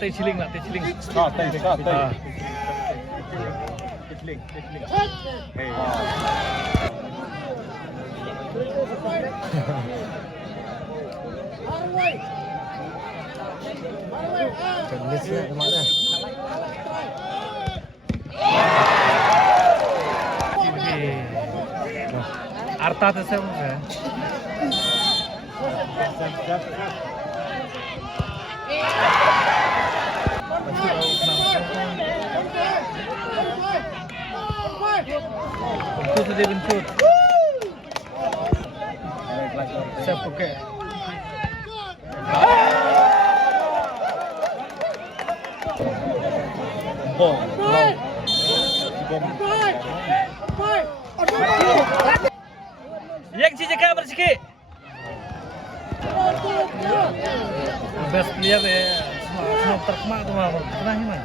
tay chiling nak, tay chiling. Tay. Jenisnya kemana? Arta tu saya mungkin. Itu sudah bencut. Saya pakai. Bom. Yang cincin bersikit. Best player ya, semua terkemak tu mah. Pernah ni mah.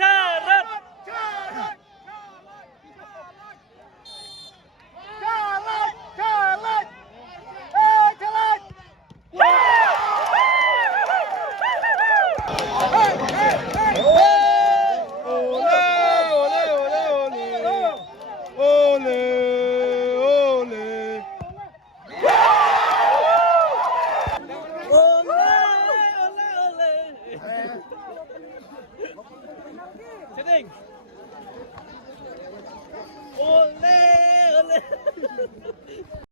Carut.